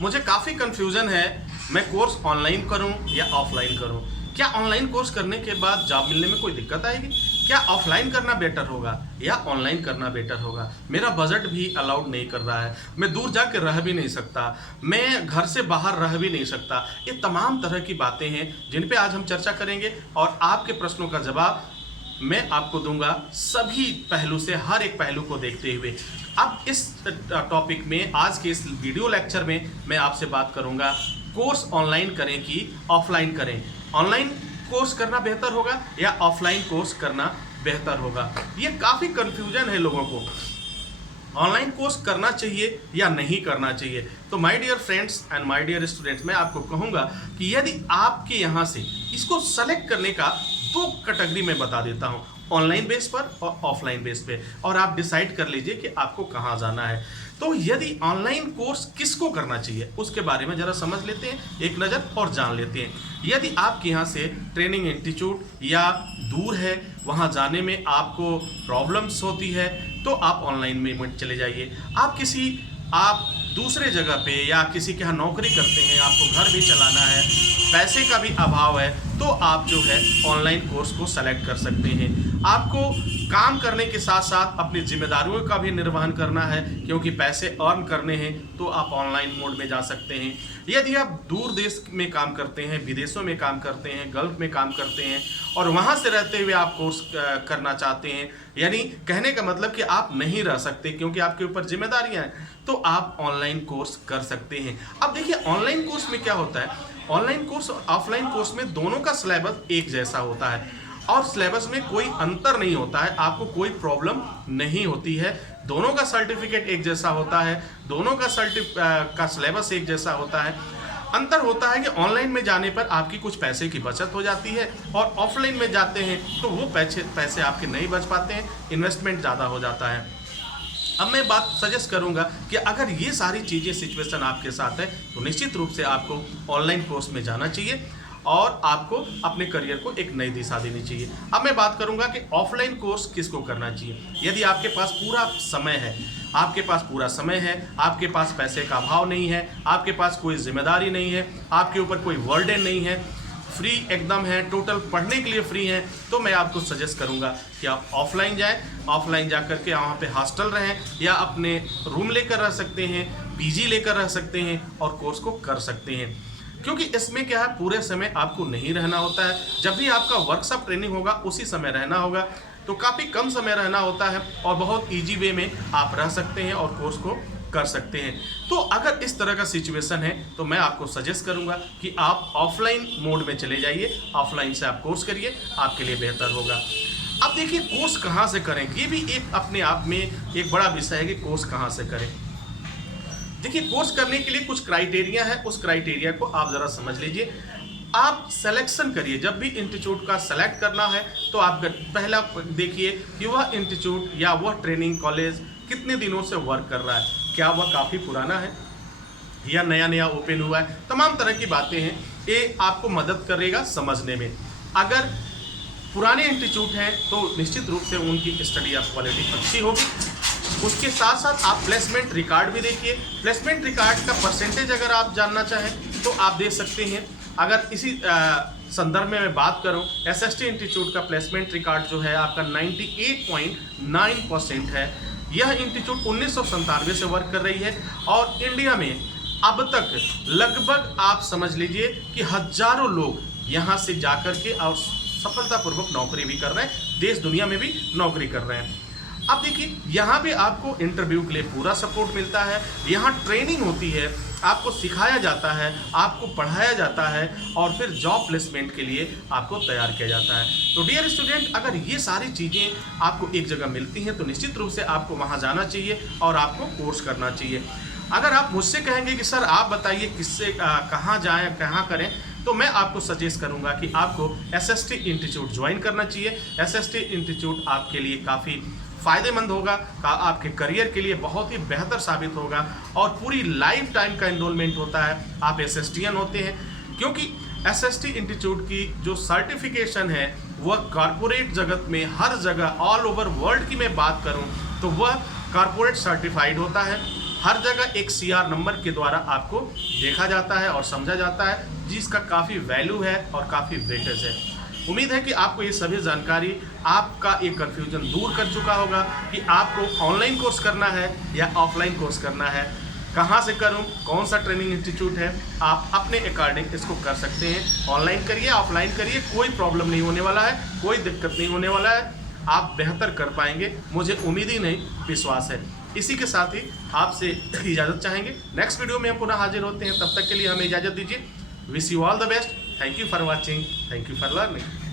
मुझे काफ़ी कन्फ्यूज़न है, मैं कोर्स ऑनलाइन करूं या ऑफलाइन करूं। क्या ऑनलाइन कोर्स करने के बाद जॉब मिलने में कोई दिक्कत आएगी? क्या ऑफलाइन करना बेटर होगा या ऑनलाइन करना बेटर होगा? मेरा बजट भी अलाउड नहीं कर रहा है, मैं दूर जाकर रह भी नहीं सकता, मैं घर से बाहर रह भी नहीं सकता। ये तमाम तरह की बातें हैं जिन पे आज हम चर्चा करेंगे और आपके प्रश्नों का जवाब मैं आपको दूंगा सभी पहलू से, हर एक पहलू को देखते हुए। अब इस टॉपिक में, आज के इस वीडियो लेक्चर में मैं आपसे बात करूंगा कोर्स ऑनलाइन करें कि ऑफलाइन करें। ऑनलाइन कोर्स करना बेहतर होगा या ऑफलाइन कोर्स करना बेहतर होगा? ये काफ़ी कन्फ्यूजन है लोगों को, ऑनलाइन कोर्स करना चाहिए या नहीं करना चाहिए। तो my dear friends and my dear students, मैं आपको कहूँगा कि यदि आपके यहाँ से इसको सेलेक्ट करने का दो कैटेगरी में बता देता हूँ, ऑनलाइन बेस पर और ऑफलाइन बेस पे, और आप डिसाइड कर लीजिए कि आपको कहाँ जाना है। तो यदि ऑनलाइन कोर्स किसको करना चाहिए उसके बारे में ज़रा समझ लेते हैं, एक नज़र और जान लेते हैं। यदि आपके यहाँ से ट्रेनिंग इंस्टीट्यूट या दूर है, वहाँ जाने में आपको प्रॉब्लम्स होती है, तो आप ऑनलाइन में चले जाइए। आप दूसरे जगह पे या किसी के यहाँ नौकरी करते हैं, आपको घर भी चलाना है, पैसे का भी अभाव है, तो आप जो है ऑनलाइन कोर्स को सेलेक्ट कर सकते हैं। आपको काम करने के साथ साथ अपनी जिम्मेदारियों का भी निर्वहन करना है, क्योंकि पैसे अर्न करने हैं, तो आप ऑनलाइन मोड में जा सकते हैं। यदि आप दूर देश में काम करते हैं, विदेशों में काम करते हैं, गल्फ में काम करते हैं और वहाँ से रहते हुए आप कोर्स करना चाहते हैं, यानी कहने का मतलब कि आप नहीं रह सकते क्योंकि आपके ऊपर जिम्मेदारियाँ हैं, तो आप ऑनलाइन कोर्स कर सकते हैं। अब देखिए ऑनलाइन कोर्स में क्या होता है, ऑनलाइन कोर्स और ऑफलाइन कोर्स में दोनों का सिलेबस एक जैसा होता है और सिलेबस में कोई अंतर नहीं होता है, आपको कोई प्रॉब्लम नहीं होती है। दोनों का सर्टिफिकेट एक जैसा होता है, दोनों का सिलेबस एक जैसा होता है। अंतर होता है कि ऑनलाइन में जाने पर आपकी कुछ पैसे की बचत हो जाती है और ऑफलाइन में जाते हैं तो वो पैसे आपके नहीं बच पाते हैं, इन्वेस्टमेंट ज़्यादा हो जाता है। अब मैं बात सजेस्ट करूंगा कि अगर ये सारी चीज़ें सिचुएशन आपके साथ है तो निश्चित रूप से आपको ऑनलाइन कोर्स में जाना चाहिए और आपको अपने करियर को एक नई दिशा देनी चाहिए। अब मैं बात करूंगा कि ऑफलाइन कोर्स किसको करना चाहिए। यदि आपके पास पूरा समय है, आपके पास पैसे का अभाव नहीं है, आपके पास कोई जिम्मेदारी नहीं है, आपके ऊपर कोई बर्डन नहीं है, फ्री एकदम है, टोटल पढ़ने के लिए फ्री हैं, तो मैं आपको सजेस्ट करूंगा कि आप ऑफलाइन जाएं। ऑफलाइन जा कर के वहाँ पे हॉस्टल रहें या अपने रूम लेकर रह सकते हैं, पीजी लेकर रह सकते हैं और कोर्स को कर सकते हैं। क्योंकि इसमें क्या है, पूरे समय आपको नहीं रहना होता है, जब भी आपका वर्कशॉप ट्रेनिंग होगा उसी समय रहना होगा, तो काफ़ी कम समय रहना होता है और बहुत ईजी वे में आप रह सकते हैं और कोर्स को कर सकते हैं। तो अगर इस तरह का सिचुएशन है तो मैं आपको सजेस्ट करूंगा कि आप ऑफलाइन मोड में चले जाइए, ऑफलाइन से आप कोर्स करिए, आपके लिए बेहतर होगा। अब देखिए कोर्स कहाँ से करें, ये भी एक अपने आप में एक बड़ा विषय है कि कोर्स कहाँ से करें। देखिए कोर्स करने के लिए कुछ क्राइटेरिया है, उस क्राइटेरिया को आप ज़रा समझ लीजिए। आप सिलेक्शन करिए, जब भी इंस्टीट्यूट का सेलेक्ट करना है तो आप पहला देखिए कि वह इंस्टीट्यूट या वह ट्रेनिंग कॉलेज कितने दिनों से वर्क कर रहा है, क्या वह काफ़ी पुराना है या नया नया ओपन हुआ है। तमाम तरह की बातें हैं, ये आपको मदद करेगा समझने में। अगर पुराने इंस्टीट्यूट हैं तो निश्चित रूप से उनकी स्टडी ऑफ क्वालिटी अच्छी होगी। उसके साथ साथ आप प्लेसमेंट रिकॉर्ड भी देखिए। प्लेसमेंट रिकॉर्ड का परसेंटेज अगर आप जानना चाहें तो आप देख सकते हैं। अगर इसी संदर्भ में मैं बात करूं, एसएसटी इंस्टीट्यूट का प्लेसमेंट रिकॉर्ड जो है आपका 98.9% है। यह इंस्टीट्यूट 1997 से वर्क कर रही है और इंडिया में अब तक लगभग आप समझ लीजिए कि हजारों लोग यहाँ से जाकर के और सफलतापूर्वक नौकरी भी कर रहे हैं, देश दुनिया में भी नौकरी कर रहे हैं। अब देखिए यहाँ पे आपको इंटरव्यू के लिए पूरा सपोर्ट मिलता है, यहाँ ट्रेनिंग होती है, आपको सिखाया जाता है, आपको पढ़ाया जाता है और फिर जॉब प्लेसमेंट के लिए आपको तैयार किया जाता है। तो डियर स्टूडेंट, अगर ये सारी चीज़ें आपको एक जगह मिलती हैं तो निश्चित रूप से आपको वहाँ जाना चाहिए और आपको कोर्स करना चाहिए। अगर आप मुझसे कहेंगे कि सर आप बताइए किससे कहाँ जाएँ, कहाँ करें, तो मैं आपको सजेस्ट करूंगा कि आपको एसएसटी इंस्टीट्यूट ज्वाइन करना चाहिए। एसएसटी इंस्टीट्यूट आपके लिए काफ़ी फ़ायदेमंद होगा, आपके करियर के लिए बहुत ही बेहतर साबित होगा और पूरी लाइफ टाइम का एनरोलमेंट होता है। आप एसएसटीएन होते हैं, क्योंकि एसएसटी इंस्टीट्यूट की जो सर्टिफिकेशन है वह कॉरपोरेट जगत में हर जगह ऑल ओवर वर्ल्ड की मैं बात करूं तो वह कॉरपोरेट सर्टिफाइड होता है। हर जगह एक CR नंबर के द्वारा आपको देखा जाता है और समझा जाता है, जिसका काफ़ी वैल्यू है और काफ़ी वेटेज है। उम्मीद है कि आपको ये सभी जानकारी आपका एक कन्फ्यूजन दूर कर चुका होगा कि आपको ऑनलाइन कोर्स करना है या ऑफलाइन कोर्स करना है, कहाँ से करूँ, कौन सा ट्रेनिंग इंस्टीट्यूट है। आप अपने अकॉर्डिंग इसको कर सकते हैं। ऑनलाइन करिए, ऑफलाइन करिए, कोई प्रॉब्लम नहीं होने वाला है, कोई दिक्कत नहीं होने वाला है। आप बेहतर कर पाएंगे, मुझे उम्मीद ही नहीं, विश्वास है। इसी के साथ ही आपसे इजाज़त चाहेंगे। नेक्स्ट वीडियो में हम पुनः हाजिर होते हैं, तब तक के लिए हमें इजाज़त दीजिए। Wish you all the best. Thank you for watching, thank you for learning.